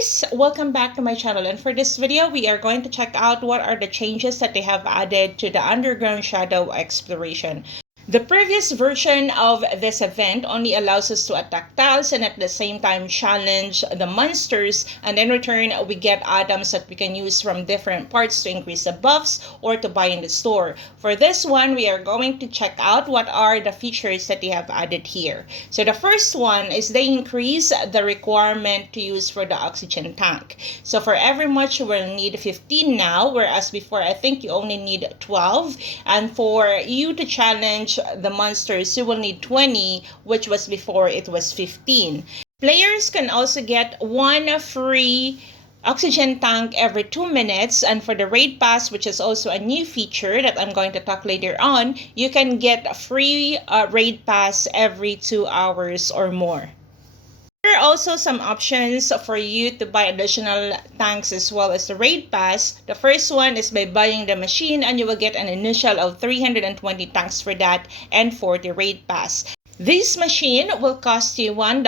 guys, welcome back to my channel, and for this video we are going to check out what are the changes that they have added to the underground shadow exploration. The previous version of this event only allows us to attack tiles and at the same time challenge the monsters, and in return we get items that we can use from different parts to increase the buffs or to buy in the store. For this one, we are going to check out what are the features that they have added here. So the first one is they increase the requirement to use for the oxygen tank. So for every much we'll need 15 now, whereas before I think you only need 12, and for you to challenge the monsters you will need 20, which was before it was 15. Players can also get one free oxygen tank every 2 minutes, and for the raid pass, which is also a new feature that I'm going to talk later on, you can get a free raid pass every 2 hours or more. There are also some options for you to buy additional tanks as well as the raid pass. The first one is by buying the machine, and you will get an initial of 320 tanks for that and for the raid pass. This machine will cost you $1,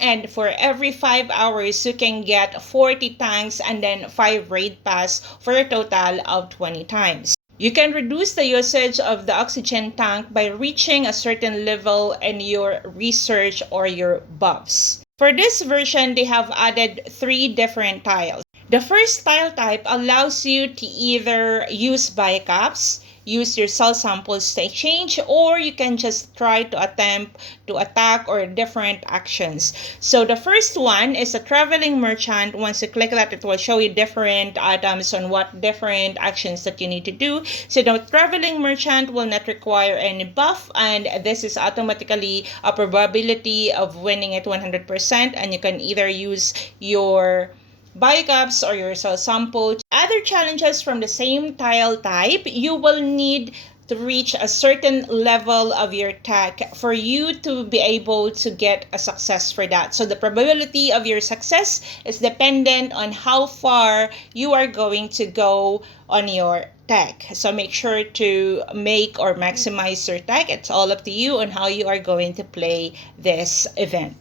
and for every 5 hours you can get 40 tanks and then 5 raid pass for a total of 20 times. You can reduce the usage of the oxygen tank by reaching a certain level in your research or your buffs. For this version, they have added 3 different tiles. The first tile type allows you to either use backups, use your cell samples to exchange, or you can just try to attempt to attack or different actions. So the first one is a traveling merchant. Once you click that, it will show you different items on what different actions that you need to do. So the traveling merchant will not require any buff, and this is automatically a probability of winning at 100%, and you can either use your backups or your cell sample. Other challenges from the same tile type, you will need to reach a certain level of your tech for you to be able to get a success for that. So the probability of your success is dependent on how far you are going to go on your tech. So make sure to make or maximize your tech. It's all up to you on how you are going to play this event.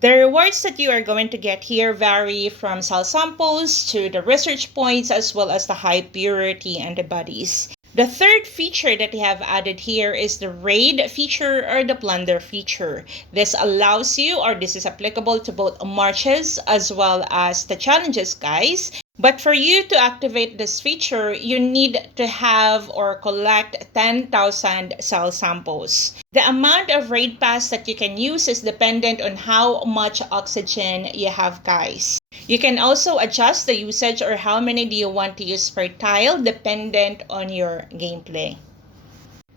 The rewards that you are going to get here vary from cell samples to the research points as well as the high purity antibodies. The third feature that they have added here is the raid feature or the plunder feature. This allows you, or this is applicable to both marches as well as the challenges, guys. But for you to activate this feature, you need to have or collect 10,000 cell samples. The amount of raid pass that you can use is dependent on how much oxygen you have, guys. You can also adjust the usage or how many do you want to use per tile dependent on your gameplay.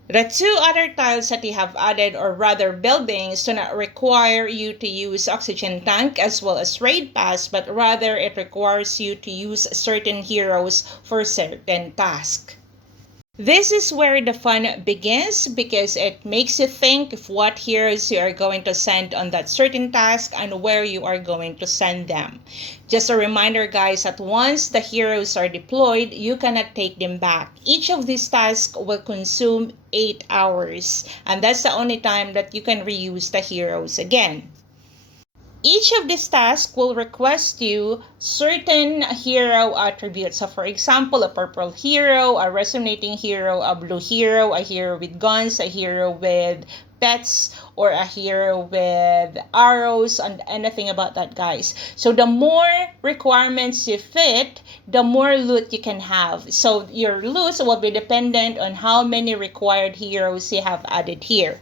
The 2 other tiles that they have added, or rather buildings, do not require you to use oxygen tank as well as raid pass, but rather it requires you to use certain heroes for certain tasks. This is where the fun begins, because it makes you think of what heroes you are going to send on that certain task and where you are going to send them. Just a reminder, guys, that once the heroes are deployed, you cannot take them back. Each of these tasks will consume 8 hours, and that's the only time that you can reuse the heroes again. Each of these tasks will request you certain hero attributes. So for example, a purple hero, a resonating hero, a blue hero, a hero with guns, a hero with pets, or a hero with arrows, and anything about that, guys. So the more requirements you fit, the more loot you can have. So your loot will be dependent on how many required heroes you have added here.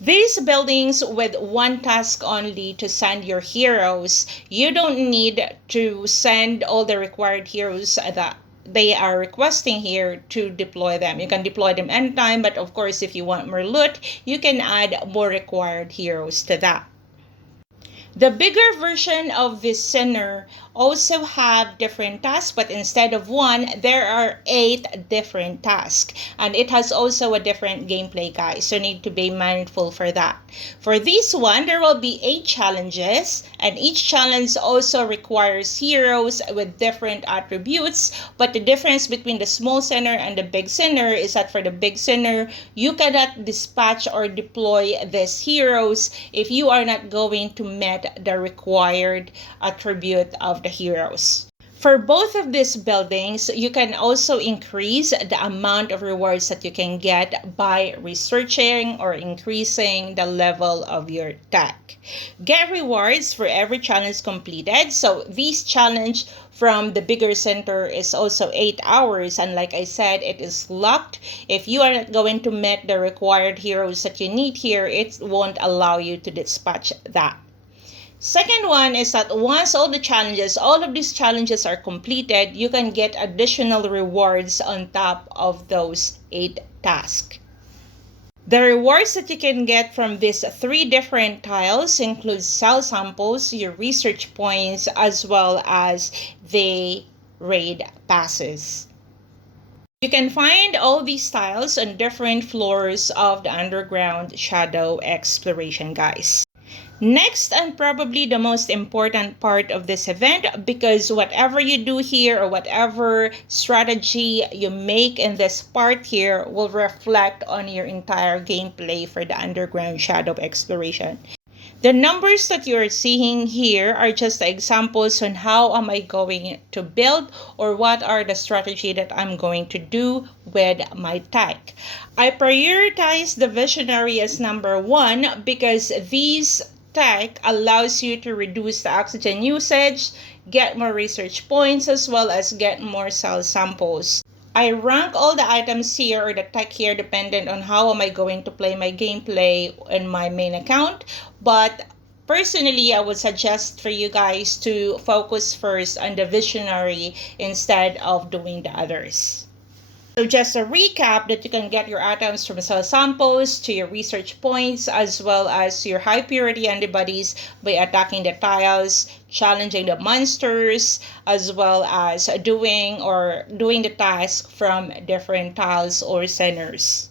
These buildings with one task only to send your heroes, you don't need to send all the required heroes that they are requesting here to deploy them. You can deploy them anytime, but of course if you want more loot, you can add more required heroes to that. The bigger version of this center also have different tasks, but instead of one, there are 8 different tasks. And it has also a different gameplay, guys, so need to be mindful for that. For this one, there will be 8 challenges, and each challenge also requires heroes with different attributes. But the difference between the small center and the big center is that for the big center, you cannot dispatch or deploy these heroes if you are not going to meet the required attribute of the heroes. For both of these buildings, you can also increase the amount of rewards that you can get by researching or increasing the level of your tech. Get rewards for every challenge completed. So this challenge from the bigger center is also 8 hours, and like I said, it is locked. If you are not going to meet the required heroes that you need here, it won't allow you to dispatch that. Second one is that once all of these challenges are completed, you can get additional rewards on top of those 8 tasks. The rewards that you can get from these 3 different tiles include cell samples, your research points, as well as the raid passes. You can find all these tiles on different floors of the underground shadow exploration, guys. Next, and probably the most important part of this event, because whatever you do here or whatever strategy you make in this part here will reflect on your entire gameplay for the underground shadow exploration. The numbers that you're seeing here are just examples on how am I going to build or what are the strategy that I'm going to do with my tech. I prioritize the visionary as number 1 because these tech allows you to reduce the oxygen usage, get more research points, as well as get more cell samples. I rank all the items here or the tech here dependent on how am I going to play my gameplay in my main account. But personally, I would suggest for you guys to focus first on the visionary instead of doing the others. So just a recap that you can get your items from cell samples to your research points as well as your high purity antibodies by attacking the tiles, challenging the monsters, as well as doing the task from different tiles or centers.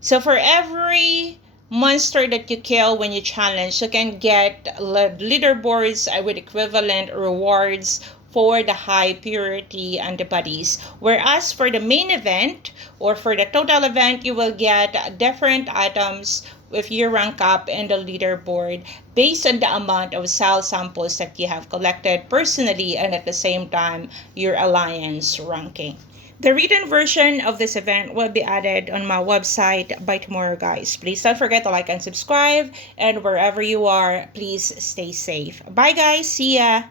So for every monster that you kill when you challenge, you can get leaderboards with equivalent rewards for the high purity antibodies. Whereas for the main event or for the total event, you will get different items if you rank up in the leaderboard based on the amount of cell samples that you have collected personally and at the same time your alliance ranking. The written version of this event will be added on my website by tomorrow, guys. Please don't forget to like and subscribe, and wherever you are, please stay safe. Bye guys, see ya!